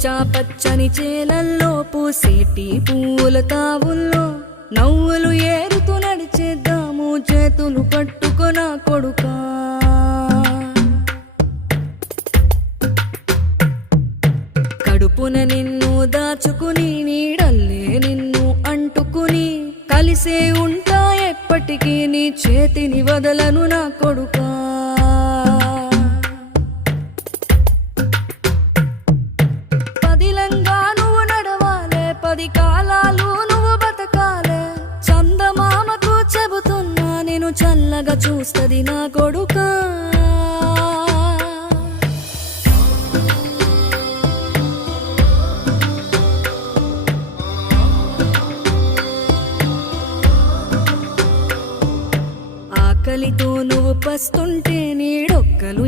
పచ్చా పచ్చని చేలల్లో పూసేటి పూల తావుల్లో నవ్వులు ఏరుతూ నడిచేద్దాము చేతులు పట్టుకొన కొడుకా. కడుపున నిన్ను దాచుకుని నీడల్లే నిన్ను అంటుకుని కలిసే ఉంటా ఎప్పటికీ నీ చేతిని వదలను నా కొడుకా. పదిలంగా నువ్వు నడవాలే, 10 కాలాలు నువ్వు బతకాలే. చందమామకు చెబుతున్నా నేను చల్లగా చూస్తది నా కొడుకా. ఆకలితో నువ్వు పస్తుంటే నీడొక్కలు